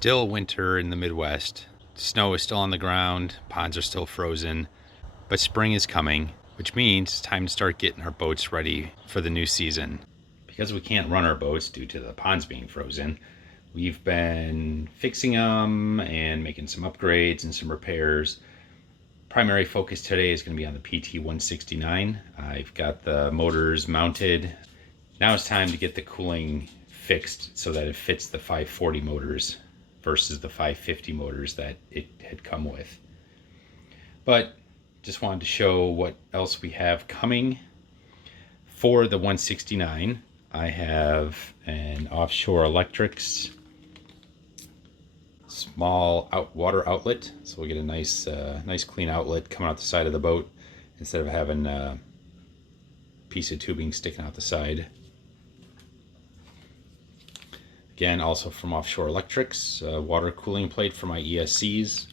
Still winter in the Midwest. Snow is still on the ground, ponds are still frozen, but spring is coming, which means it's time to start getting our boats ready for the new season. Because we can't run our boats due to the ponds being frozen, we've been fixing them and making some upgrades and some repairs. Primary focus today is going to be on the PT-169. I've got the motors mounted. Now it's time to get the cooling fixed so that it fits the 540 motors versus the 550 motors that it had come with. But just wanted to show what else we have coming. For the 169, I have an Offshore Electrics small water outlet, so we'll get a nice clean outlet coming out the side of the boat instead of having a piece of tubing sticking out the side. Again, also from Offshore Electrics, water cooling plate for my ESCs.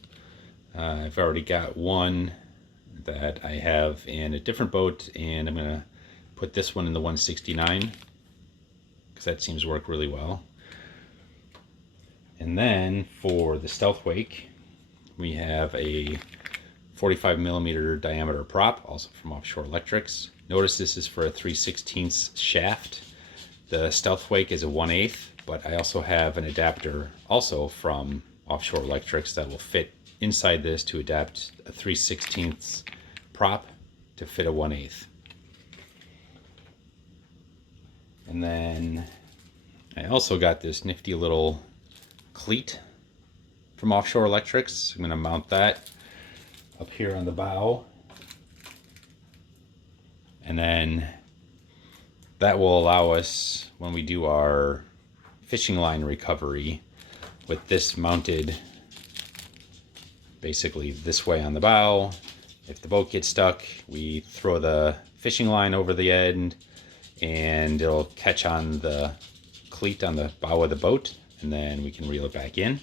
I've already got one that I have in a different boat, and I'm going to put this one in the 169 because that seems to work really well. And then for the Stealthwake, we have a 45mm diameter prop, also from Offshore Electrics. Notice this is for a 3/16 shaft. The Stealthwake is a 1/8, but I also have an adapter also from Offshore Electrics that will fit inside this to adapt a 3/16 prop to fit a 1/8. And then I also got this nifty little Cleat from Offshore Electrics. I'm going to mount that up here on the bow, and then that will allow us, when we do our fishing line recovery, with this mounted basically this way on the bow. If the boat gets stuck, we throw the fishing line over the end and it'll catch on the cleat on the bow of the boat, and then we can reel it back in.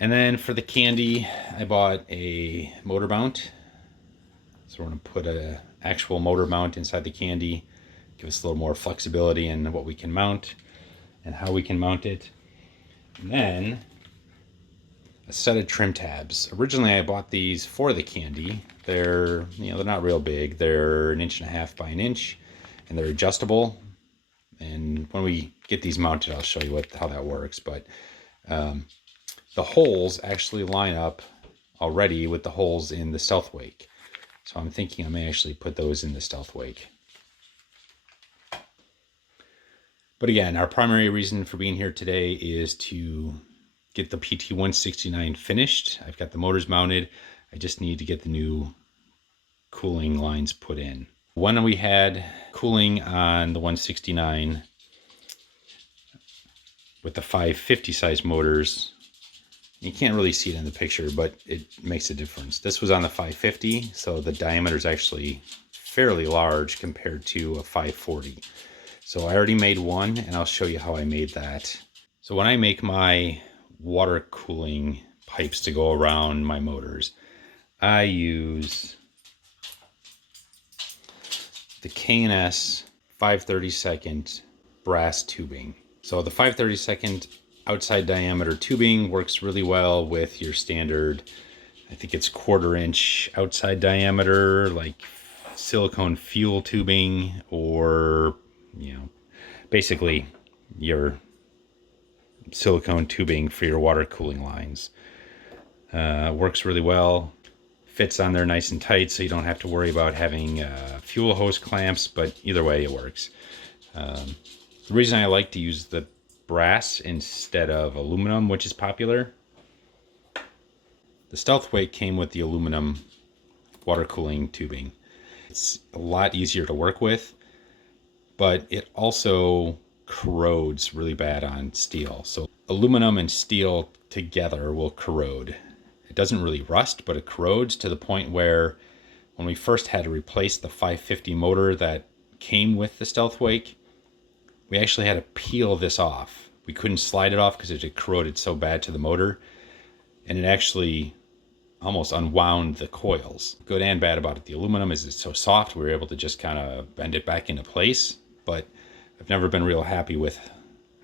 And then for the candy, I bought a motor mount. So we're going to put an actual motor mount inside the candy, give us a little more flexibility in what we can mount and how we can mount it. And then a set of trim tabs. Originally I bought these for the candy. They're not real big. They're 1.5 inches by 1 inch, and they're adjustable. And when we get these mounted, I'll show you how that works. But the holes actually line up already with the holes in the Stealthwake. So I'm thinking I may actually put those in the Stealthwake. But again, our primary reason for being here today is to get the PT-169 finished. I've got the motors mounted. I just need to get the new cooling lines put in. When we had cooling on the 169 with the 550 size motors, you can't really see it in the picture, but it makes a difference. This was on the 550, so the diameter is actually fairly large compared to a 540. So I already made one, and I'll show you how I made that. So when I make my water cooling pipes to go around my motors, I use the K&S 5/32 brass tubing. So the 5/32 outside diameter tubing works really well with your standard, I think it's 1/4 inch outside diameter, like silicone fuel tubing, or basically your silicone tubing for your water cooling lines. Works really well. Fits on there nice and tight, so you don't have to worry about having fuel hose clamps, but either way it works. The reason I like to use the brass instead of aluminum, which is popular, the Stealthwake came with the aluminum water cooling tubing. It's a lot easier to work with, but it also corrodes really bad on steel. So aluminum and steel together will corrode. It doesn't really rust, but it corrodes to the point where when we first had to replace the 550 motor that came with the Stealthwake, we actually had to peel this off. We couldn't slide it off because it had corroded so bad to the motor, and it actually almost unwound the coils. Good and bad about it. The aluminum is it's so soft, we were able to just kind of bend it back into place, but I've never been real happy with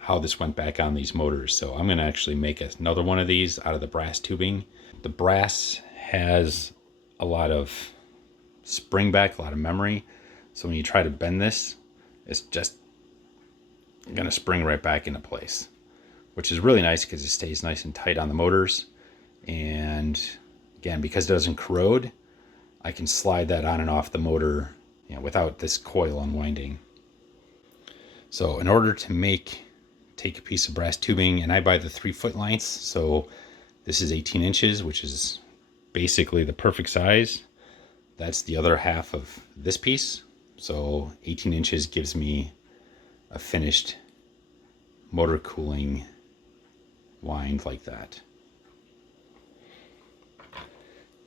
how this went back on these motors. So I'm going to actually make another one of these out of the brass tubing. The brass has a lot of spring back, a lot of memory. So when you try to bend this, it's just going to spring right back into place, which is really nice because it stays nice and tight on the motors. And again, because it doesn't corrode, I can slide that on and off the motor, you know, without this coil unwinding. So in order to take a piece of brass tubing, and I buy the 3-foot lengths, so this is 18 inches, which is basically the perfect size. That's the other half of this piece. So 18 inches gives me a finished motor cooling wind like that.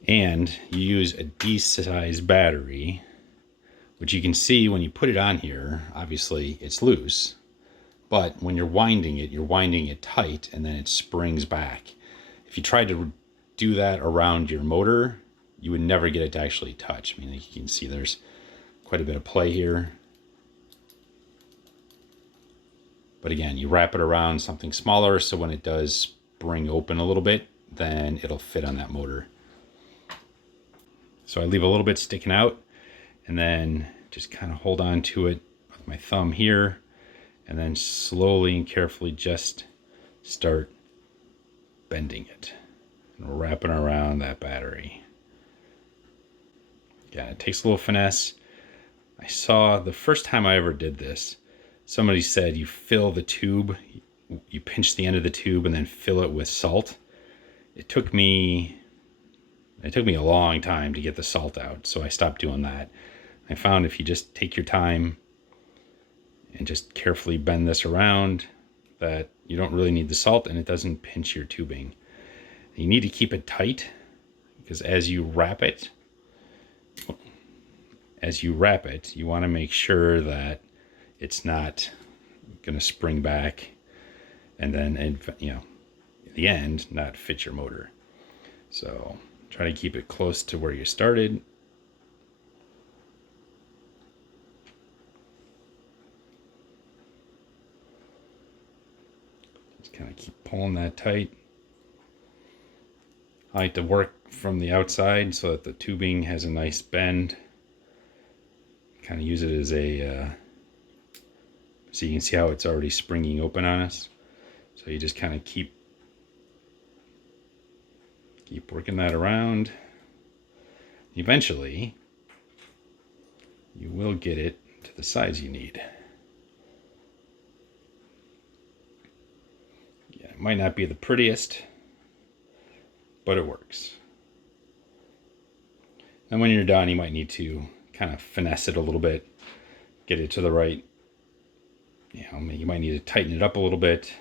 And you use a D-size battery, which you can see when you put it on here. Obviously it's loose, but when you're winding it tight, and then it springs back. If you tried to do that around your motor, you would never get it to actually touch. I mean, you can see there's quite a bit of play here. But again, you wrap it around something smaller, so when it does spring open a little bit, then it'll fit on that motor. So I leave a little bit sticking out, and then just kind of hold on to it with my thumb here, and then slowly and carefully just start bending it and wrapping around that battery. Yeah, it takes a little finesse. I saw the first time I ever did this, somebody said you fill the tube, you pinch the end of the tube and then fill it with salt. It took me a long time to get the salt out, so I stopped doing that. I found if you just take your time and just carefully bend this around, that you don't really need the salt, and it doesn't pinch your tubing. You need to keep it tight, because as you wrap it, you want to make sure that it's not going to spring back and then, in the end, not fit your motor. So try to keep it close to where you started. Just kind of keep pulling that tight. I like to work from the outside so that the tubing has a nice bend. Kind of use it as a, so you can see how it's already springing open on us. So you just kind of keep working that around. Eventually, you will get it to the size you need. Yeah, it might not be the prettiest, but it works. And when you're done, you might need to kind of finesse it a little bit, get it to the right, you might need to tighten it up a little bit.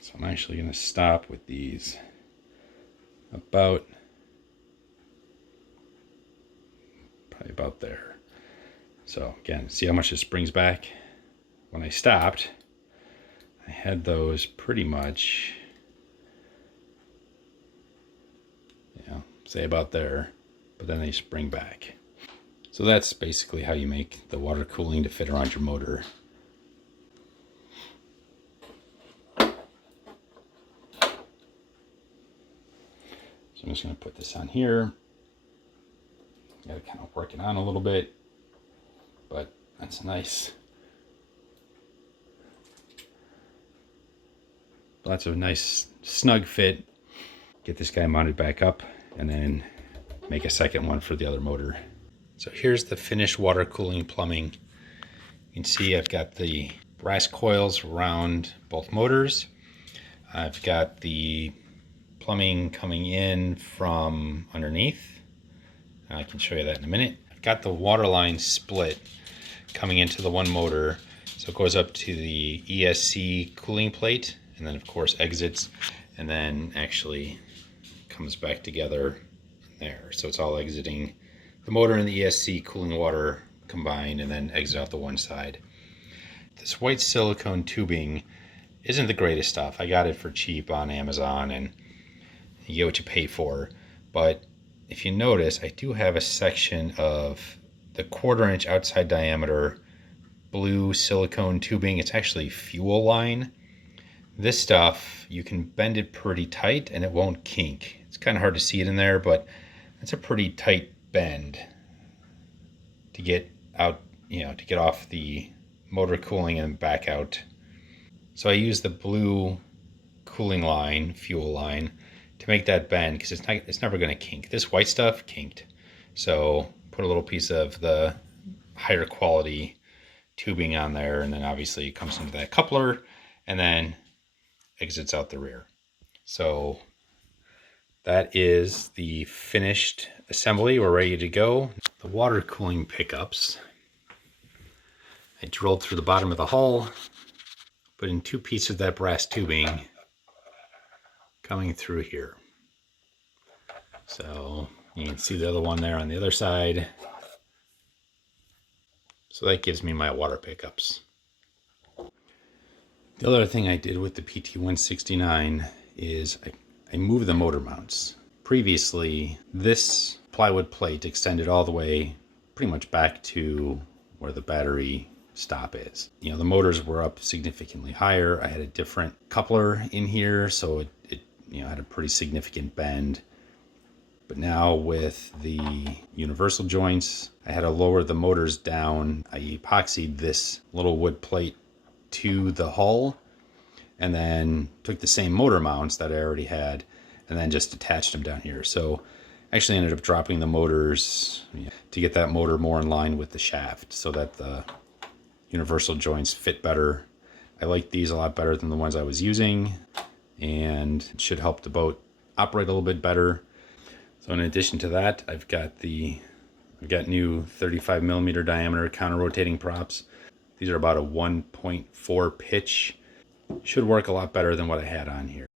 So I'm actually going to stop with these probably about there. So again, see how much it springs back? When I stopped, I had those pretty much, say about there, but then they spring back. So that's basically how you make the water cooling to fit around your motor. So I'm just going to put this on here. Got to kind of work it on a little bit, but that's a nice, lots of nice snug fit. Get this guy mounted back up and then make a second one for the other motor. So here's the finished water cooling plumbing. You can see I've got the brass coils around both motors. I've got the plumbing coming in from underneath. I can show you that in a minute. I've got the water line split coming into the one motor. So it goes up to the ESC cooling plate, and then of course exits, and then actually comes back together there. So it's all exiting the motor and the ESC cooling water combined, and then exit out the one side. This white silicone tubing isn't the greatest stuff. I got it for cheap on Amazon, and You get what you pay for. But if you notice, I do have a section of the 1/4 inch outside diameter blue silicone tubing. It's actually fuel line. This stuff, you can bend it pretty tight and it won't kink. It's kind of hard to see it in there, but it's a pretty tight bend to get out, to get off the motor cooling and back out. So I use the blue cooling line, fuel line, to make that bend because it's never going to kink. This white stuff kinked. So put a little piece of the higher quality tubing on there, and then obviously it comes into that coupler and then exits out the rear. So that is the finished assembly. We're ready to go. The water cooling pickups, I drilled through the bottom of the hull, put in 2 pieces of that brass tubing coming through here. So you can see the other one there on the other side. So that gives me my water pickups. The other thing I did with the PT-169 is I moved the motor mounts. Previously, this plywood plate extended all the way pretty much back to where the battery stop is. The motors were up significantly higher. I had a different coupler in here, so it had a pretty significant bend. But now with the universal joints, I had to lower the motors down. I epoxied this little wood plate to the hull and then took the same motor mounts that I already had and then just attached them down here. So actually ended up dropping the motors to get that motor more in line with the shaft so that the universal joints fit better. I like these a lot better than the ones I was using, and it should help the boat operate a little bit better. So in addition to that, I've got new 35 millimeter diameter counter rotating props. These are about a 1.4 pitch. Should work a lot better than what I had on here.